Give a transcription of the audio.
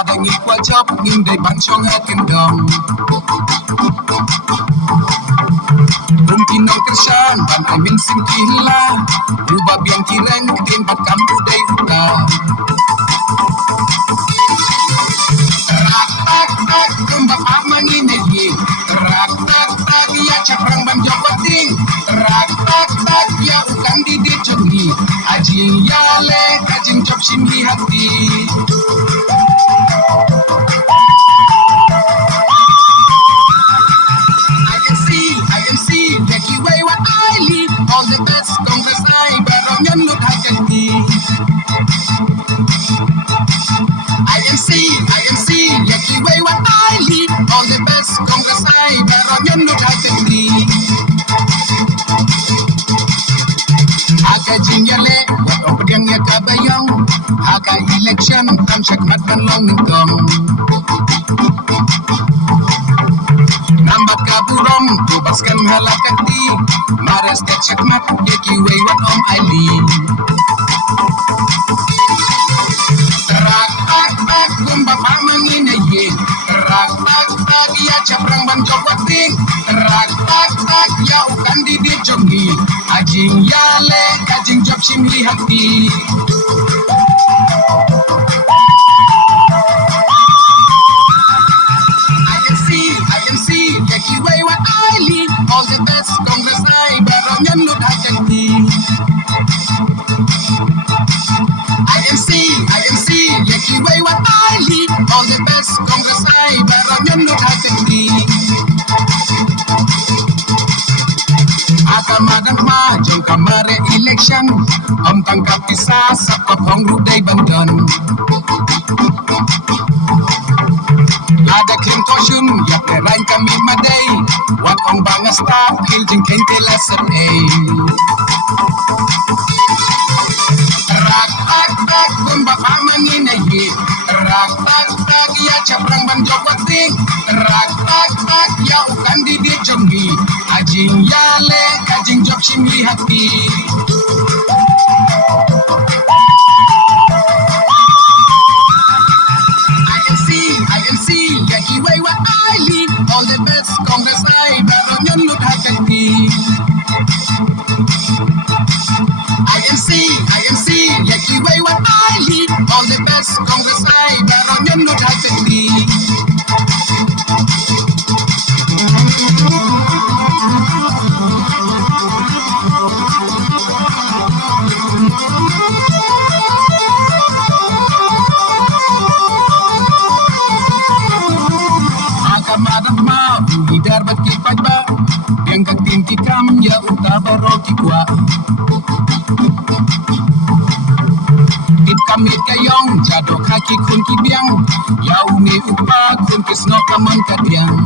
Ada ngikwa job ngindai bancong kendong Rumpinong kersan ban amin sim kila Rubah biang kireng ketin bat kampu day huta Rak tak tak kumba pamangin negi Rak tak tak ya caprang ban jokoting Rak tak tak ya ukan didi jongi Ajing yale kajing job simhi hati I can see, Jackie way what I lead. All the best, Congress I, but on your look I can be. I can see, Jackie way what I lead. All the best, Congress I, but on your look I can be. Aka jingyale, what open ya kabayong. Aka election, tam shakmat man long income. Nambat kaburom, tubaskan halakati Maras kat syakmat, yaki waywat om aili Terak tak tak, gumba pamangin ayin Terak tak tak, ya caprang ban jokwating Terak tak tak, ya ukan didi jongi Ajing yale, kajing job simli hati I can see, Jackie way what I lead. All the best, Congress I, but on your look I can be. I can see, Jackie way what I lead. All the best, Congress I, but on your look I can be. Akamadan ma, jong kamare election. Tangkap pisah, sapap hongru day bandan. Ada kim toshun ya perain kami madai Wak ong bangas ta Kiljeng kente lesson A Rak tak tak gumba pamangin ayi Rak tak tak ya caprang ban jokwating Rak tak tak ya ukan didi jongi Ajing yale kajing job simli hati I can see, Jackie way what I lead. All the best, Congress I, but on your look I can be. I can see, Jackie way what I lead. All the best, Congress I, but on your look I can be. Lidar bagi pagba Yang katinti kam ya utaba roti kwa Tip kamit kayong Jadok haki kun kibiang Yau ni upa kun kisno kaman kadyang